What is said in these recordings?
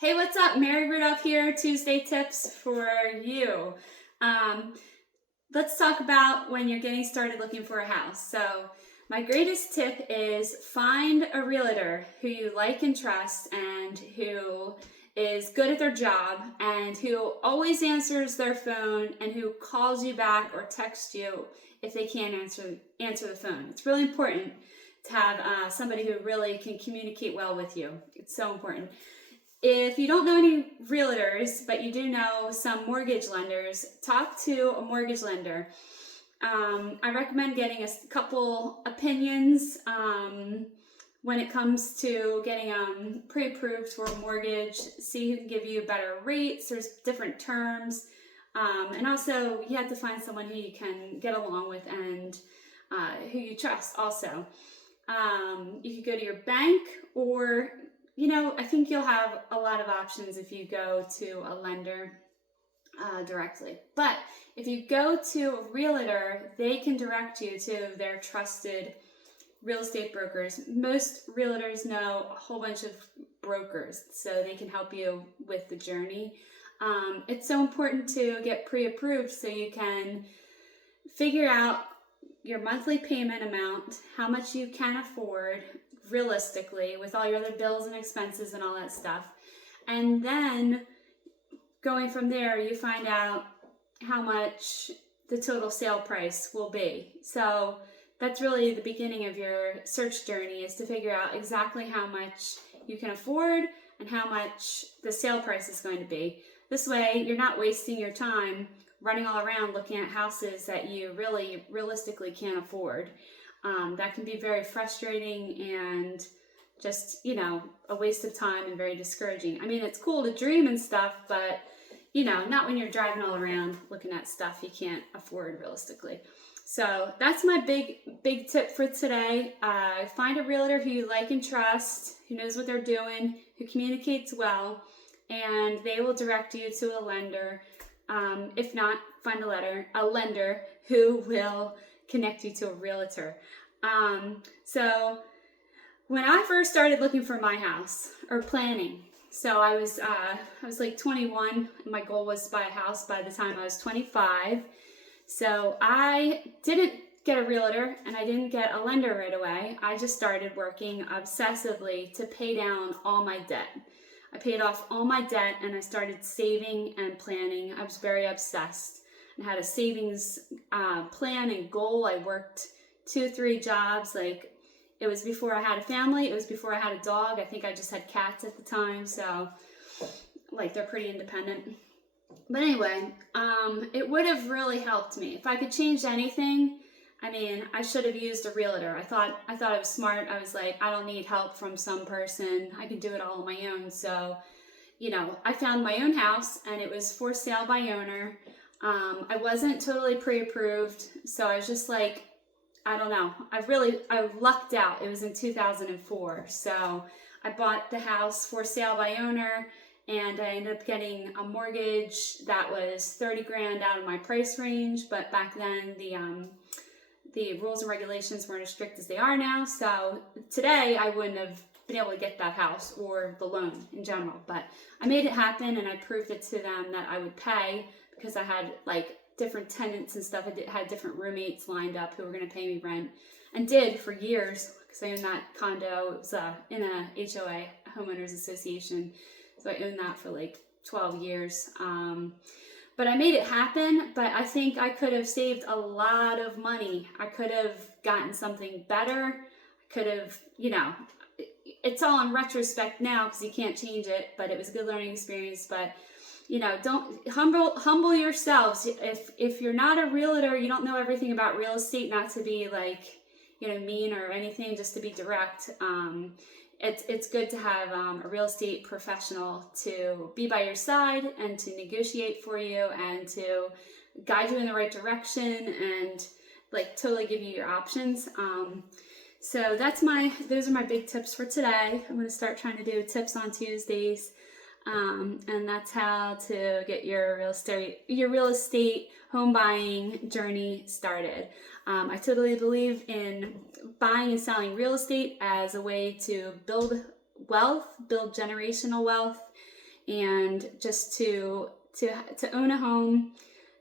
Hey, what's up? Mary Rudolph here, Tuesday tips for you. Um, let's talk about when you're getting started looking for a house. So, my greatest tip is find a realtor who you like and trust and who is good at their job and who always answers their phone and who calls you back or texts you if they can't answer the phone. It's really important to have somebody who really can communicate well with you. It's so important. If you don't know any realtors, but you do know some mortgage lenders, talk to a mortgage lender. I recommend getting a couple opinions when it comes to getting pre-approved for a mortgage. See who can give you better rates. There's different terms. And also, you have to find someone who you can get along with and who you trust also. You could go to your bank or I think you'll have a lot of options if you go to a lender directly. But if you go to a realtor, they can direct you to their trusted real estate brokers. Most realtors know a whole bunch of brokers, so they can help you with the journey. It's so important to get pre-approved so you can figure out your monthly payment amount, how much you can afford realistically with all your other bills and expenses and all that stuff. And then going from there, you find out how much the total sale price will be. So that's really the beginning of your search journey, is to figure out exactly how much you can afford and how much the sale price is going to be. This way, you're not wasting your time running all around looking at houses that you really realistically can't afford. That can be very frustrating and just, a waste of time and very discouraging. I mean, it's cool to dream and stuff, but, not when you're driving all around looking at stuff you can't afford realistically. So that's my big tip for today. Find a realtor who you like and trust, who knows what they're doing, who communicates well, and they will direct you to a lender. If not, find a lender who will connect you to a realtor. So when I first started looking for my house or planning, so I was like 21 and my goal was to buy a house by the time I was 25. So I didn't get a realtor and I didn't get a lender right away. I just started working obsessively to pay down all my debt. I paid off all my debt and I started saving and planning. I was very obsessed and had a savings plan and goal. I worked 2-3 jobs. Like, it was before I had a family. It was before I had a dog. I think I just had cats at the time. So, they're pretty independent. But anyway, it would have really helped me. If I could change anything, I should have used a realtor. I thought I was smart. I was like, I don't need help from some person. I can do it all on my own. So, I found my own house and it was for sale by owner. I wasn't totally pre-approved. So I was just like, I don't know. I lucked out. It was in 2004. So I bought the house for sale by owner and I ended up getting a mortgage that was 30 grand out of my price range. But back then the rules and regulations weren't as strict as they are now. So today I wouldn't have been able to get that house or the loan in general. But I made it happen and I proved it to them that I would pay because I had different tenants and stuff. I had different roommates lined up who were going to pay me rent and did for years because I owned that condo. It was in a HOA, homeowners association. So I owned that for 12 years. But I made it happen, but I think I could have saved a lot of money. I could have gotten something better. I could have, it's all in retrospect now because you can't change it, but it was a good learning experience. But, don't humble yourselves. If you're not a realtor, you don't know everything about real estate, not to be mean or anything, just to be direct. It's good to have a real estate professional to be by your side and to negotiate for you and to guide you in the right direction and totally give you your options. So those are my big tips for today. I'm going to start trying to do tips on Tuesdays. And that's how to get your real estate home buying journey started. I totally believe in buying and selling real estate as a way to build wealth, build generational wealth, and just to own a home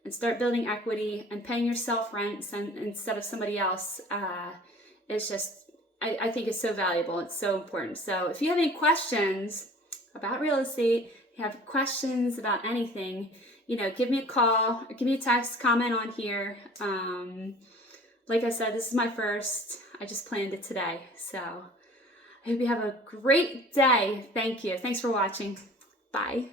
and start building equity and paying yourself rent instead of somebody else is just, I think it's so valuable. It's so important. So if you have any questions about real estate, if you have questions about anything, give me a call or give me a text, comment on here. Like I said, this is my first. I just planned it today. So I hope you have a great day. Thank you. Thanks for watching. Bye.